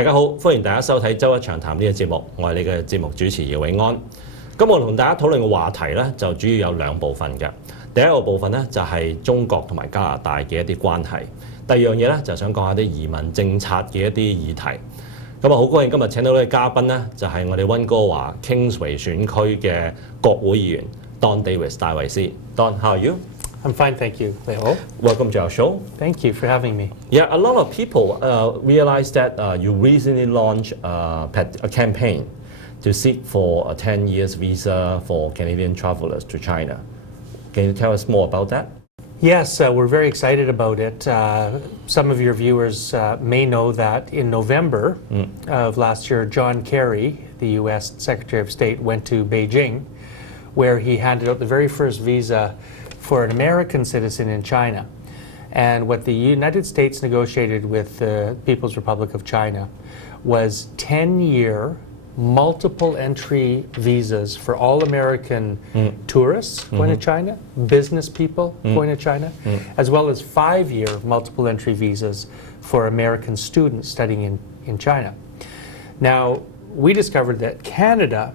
大家好，歡迎大家收睇周一長談呢個節目，我係你嘅節目主持姚永安。咁我同大家討論嘅話題咧，就主要有兩部分嘅。第一個部分咧就係中國同埋加拿大嘅一啲關係。第二樣嘢咧就想講下啲移民政策嘅一啲議題。咁啊，好高興今日請到呢個嘉賓咧，就係我哋溫哥華 Kingsway 選區嘅國會議員 Davies 戴維斯。How are you? I'm fine, thank you. Welcome to our show. Thank you for having me. Yeah, a lot of people realize that you recently launched a campaign to seek for a 10 years visa for Canadian travelers to China. Can you tell us more about that? Yes, we're very excited about it. Some of your viewers may know that in November of last year, John Kerry, the U.S. Secretary of State, went to Beijing, where he handed out the very first visa for an American citizen in China. And what the United States negotiated with the People's Republic of China was 10-year multiple entry visas for all American tourists going to China, business people going to China, as well as 5-year multiple entry visas for American students studying in China. Now, we discovered that Canada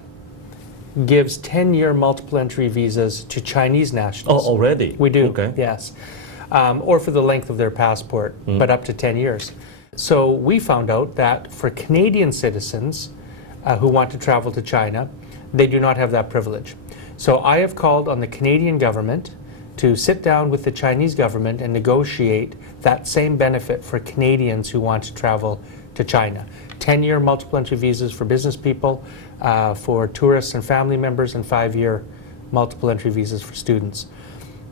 gives 10-year multiple entry visas to Chinese nationals. Oh, already? We do, okay. Yes. Or for the length of their passport, but up to 10 years. So we found out that for Canadian citizens who want to travel to China, they do not have that privilege. So I have called on the Canadian government to sit down with the Chinese government and negotiate that same benefit for Canadians who want to travel to China. 10-year multiple entry visas for business people, for tourists and family members, and 5-year multiple entry visas for students.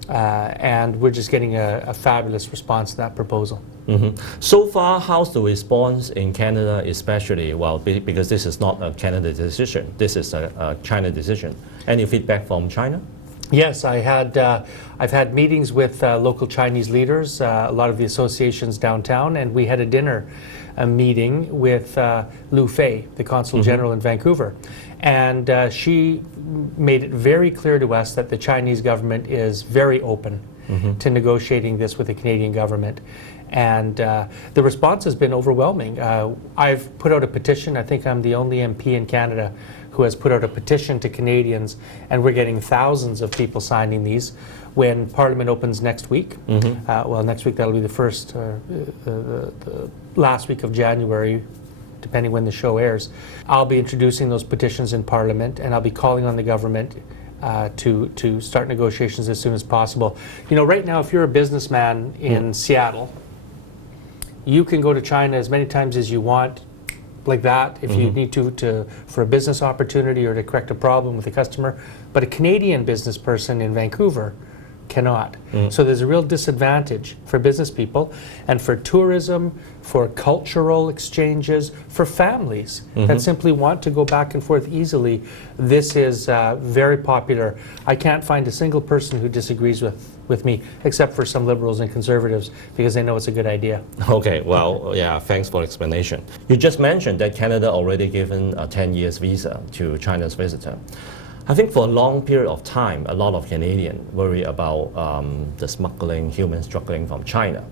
And we're just getting a fabulous response to that proposal. So far, how's the response in Canada, especially, well, because this is not a Canada decision, this is a China decision. Any feedback from China? Yes, I've had meetings with local Chinese leaders, a lot of the associations downtown, and we had a meeting with Lu Fei, the Consul General in Vancouver. And she made it very clear to us that the Chinese government is very open to negotiating this with the Canadian government. And the response has been overwhelming. I've put out a petition. I think I'm the only MP in Canada who has put out a petition to Canadians, and we're getting thousands of people signing these. When Parliament opens next week, well, next week that'll be the first, the last week of January, depending when the show airs, I'll be introducing those petitions in Parliament, and I'll be calling on the government to start negotiations as soon as possible. You know, right now, if you're a businessman in Seattle, you can go to China as many times as you want, like that, if you need to for a business opportunity or to correct a problem with a customer. But a Canadian business person in Vancouver cannot. So there's a real disadvantage for business people and for tourism, for cultural exchanges, for families that simply want to go back and forth easily. This is very popular. I can't find a single person who disagrees with me, except for some liberals and conservatives, because they know it's a good idea. Okay, well, yeah, thanks for the explanation. You just mentioned that Canada already given a 10 years visa to China's visitor. I think for a long period of time, a lot of Canadians worry about the smuggling, human smuggling from China.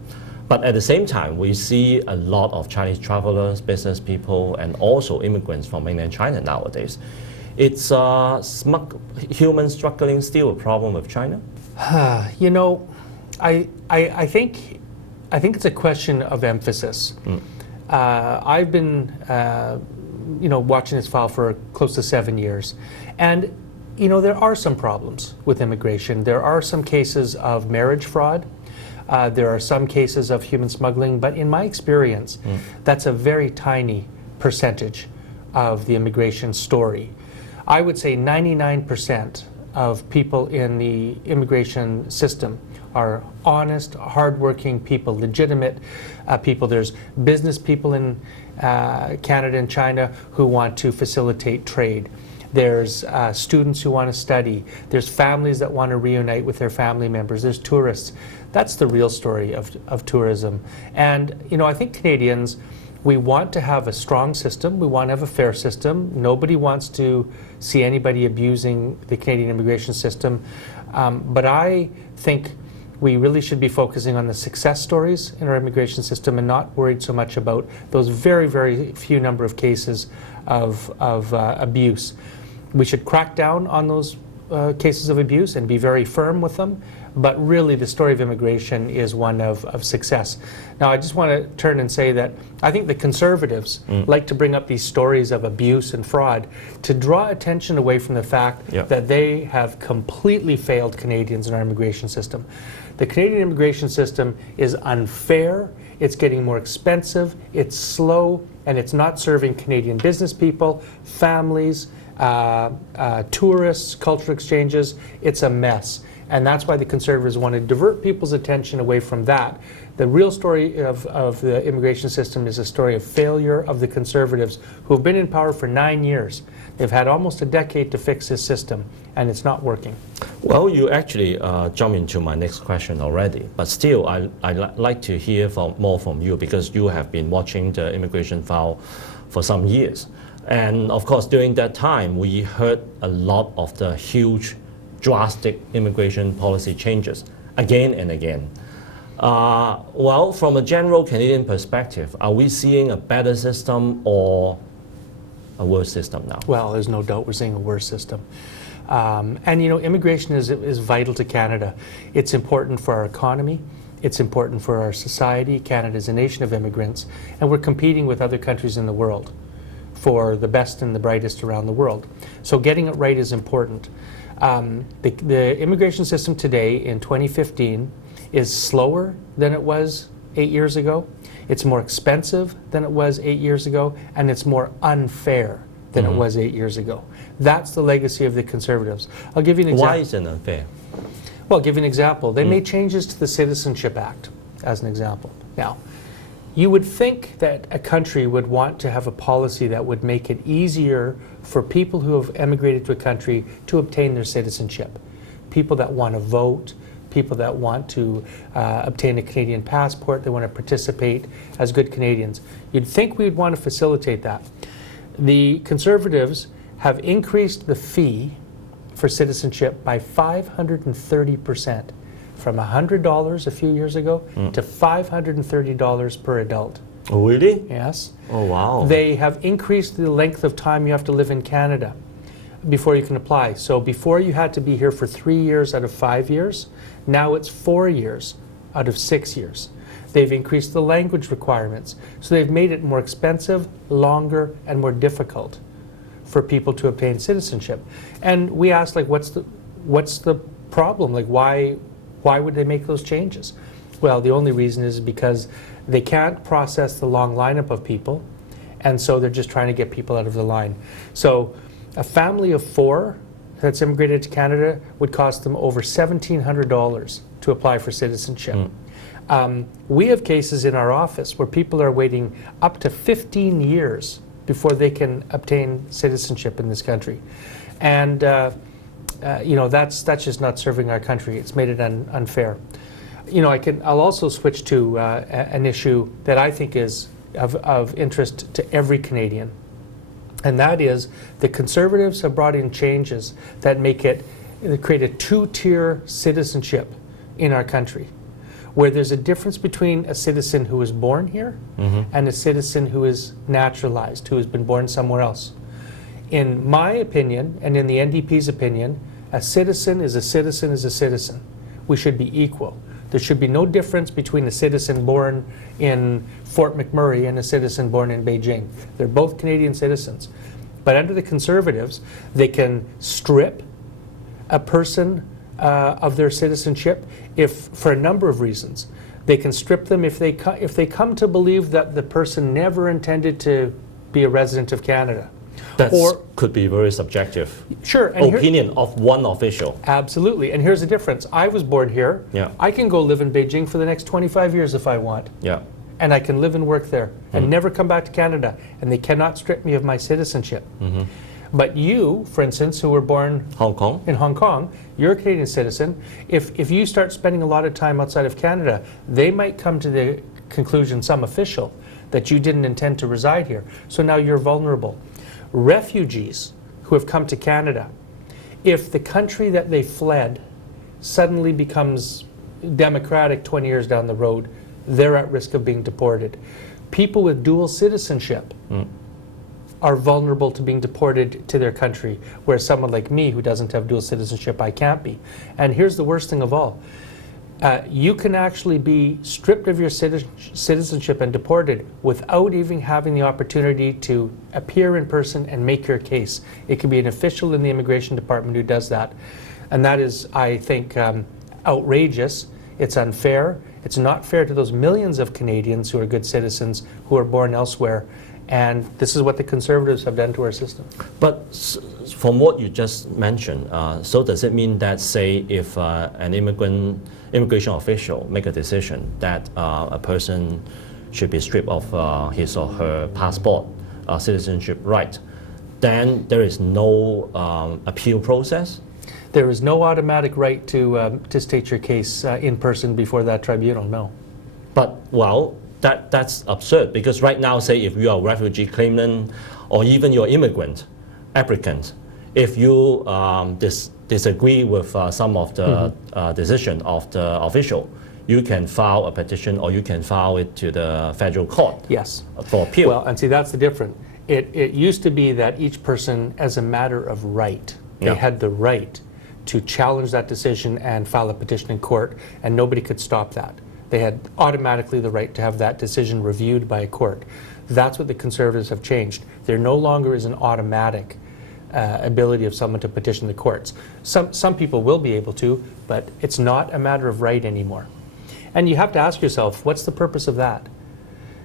But at the same time, we see a lot of Chinese travelers, business people, and also immigrants from mainland China nowadays. It's human smuggling still a problem with China? You know, I think it's a question of emphasis. I've been watching this file for close to 7 years, and you know, there are some problems with immigration. There are some cases of marriage fraud. There are some cases of human smuggling, but in my experience, that's a very tiny percentage of the immigration story. I would say 99% of people in the immigration system are honest, hardworking people, legitimate people. There's business people in Canada and China who want to facilitate trade. There's students who want to study. There's families that want to reunite with their family members. There's tourists. That's the real story of tourism. And you know, I think Canadians, we want to have a strong system. We want to have a fair system. Nobody wants to see anybody abusing the Canadian immigration system. But I think We really should be focusing on the success stories in our immigration system and not worried so much about those very, very few number of cases of abuse. We should crack down on those cases of abuse and be very firm with them, but really the story of immigration is one of success. Now I just want to turn and say that I think the Conservatives like to bring up these stories of abuse and fraud to draw attention away from the fact that they have completely failed Canadians in our immigration system. The Canadian immigration system is unfair, it's getting more expensive, it's slow, and it's not serving Canadian business people, families, tourists, cultural exchanges. It's a mess. And that's why the Conservatives want to divert people's attention away from that. The real story of the immigration system is a story of failure of the Conservatives, who have been in power for 9 years. They've had almost a decade to fix this system, and it's not working. Well, you actually jumped into my next question already, but still I'd like to hear more from you, because you have been watching the immigration file for some years. And of course, during that time, we heard a lot of the huge, drastic immigration policy changes again and again. Well, from a general Canadian perspective, are we seeing a better system or a worse system now? Well, there's no doubt we're seeing a worse system. And you know, immigration is vital to Canada. It's important for our economy. It's important for our society. Canada is a nation of immigrants, and we're competing with other countries in the world for the best and the brightest around the world. So getting it right is important. The immigration system today in 2015 is slower than it was 8 years ago. It's more expensive than it was 8 years ago, and it's more unfair than it was 8 years ago. That's the legacy of the Conservatives. I'll give you an example. Why is it unfair? Well, I'll give you an example. They made changes to the Citizenship Act, as an example. Now, you would think that a country would want to have a policy that would make it easier for people who have emigrated to a country to obtain their citizenship. People that want to vote, people that want to obtain a Canadian passport, they want to participate as good Canadians. You'd think we'd want to facilitate that. The Conservatives have increased the fee for citizenship by 530%. From $100 a few years ago to $530 per adult. Oh, really? Yes. Oh, wow. They have increased the length of time you have to live in Canada before you can apply. So before you had to be here for 3 years out of 5 years, now it's 4 years out of 6 years. They've increased the language requirements. So they've made it more expensive, longer, and more difficult for people to obtain citizenship. And we asked, like, what's the problem? Like, why would they make those changes? Well, the only reason is because they can't process the long lineup of people, and so they're just trying to get people out of the line. So a family of 4 that's immigrated to Canada would cost them over $1,700 to apply for citizenship. We have cases in our office where people are waiting up to 15 years before they can obtain citizenship in this country. And you know, that's just not serving our country. It's made it unfair. You know, I'll also switch to an issue that I think is of interest to every Canadian, and that is the Conservatives have brought in changes that create a 2-tier citizenship in our country, where there's a difference between a citizen who was born here and a citizen who is naturalized, who has been born somewhere else. In my opinion, and in the NDP's opinion, a citizen is a citizen is a citizen. We should be equal. There should be no difference between a citizen born in Fort McMurray and a citizen born in Beijing. They're both Canadian citizens. But under the Conservatives, they can strip a person of their citizenship for a number of reasons. They can strip them if they come to believe that the person never intended to be a resident of Canada. That could be very subjective. Sure. Opinion of one official. Absolutely. And here's the difference. I was born here. Yeah. I can go live in Beijing for the next 25 years if I want. Yeah. And I can live and work there and never come back to Canada. And they cannot strip me of my citizenship. But you, for instance, who were born in Hong Kong, you're a Canadian citizen. If you start spending a lot of time outside of Canada, they might come to the conclusion, some official, that you didn't intend to reside here. So now you're vulnerable. Refugees who have come to Canada, if the country that they fled suddenly becomes democratic 20 years down the road, they're at risk of being deported. People with dual citizenship are vulnerable to being deported to their country, whereas someone like me who doesn't have dual citizenship, I can't be. And here's the worst thing of all. You can actually be stripped of your citizenship and deported without even having the opportunity to appear in person and make your case. It can be an official in the immigration department who does that. And that is, I think, outrageous. It's unfair. It's not fair to those millions of Canadians who are good citizens who are born elsewhere. And this is what the Conservatives have done to our system. But from what you just mentioned, so does it mean that, say, if an immigration official make a decision that a person should be stripped of his or her passport, citizenship right, then there is no appeal process? There is no automatic right to state your case in person before that tribunal, no. But, well, that's absurd, because right now, say, if you are a refugee claimant or even you're immigrant applicant, if you disagree with some of the decision of the official, you can file a petition or you can file it to the federal court. Yes. For appeal. Well, and see, that's the difference. It used to be that each person, as a matter of right, they had the right to challenge that decision and file a petition in court, and nobody could stop that. They had automatically the right to have that decision reviewed by a court. That's what the Conservatives have changed. There no longer is an automatic ability of someone to petition the courts. Some people will be able to, but it's not a matter of right anymore. And you have to ask yourself, what's the purpose of that?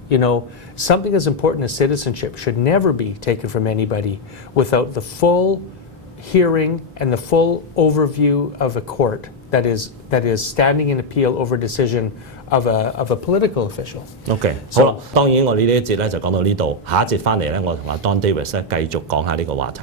You know, something as important as citizenship should never be taken from anybody without the full hearing and the full overview of a court that is standing in appeal over a decision of a political official. OK， 好啦，當然我哋呢一節咧就講到呢度，下一節翻嚟咧，我同阿Don Davies 咧繼續講下呢個話題。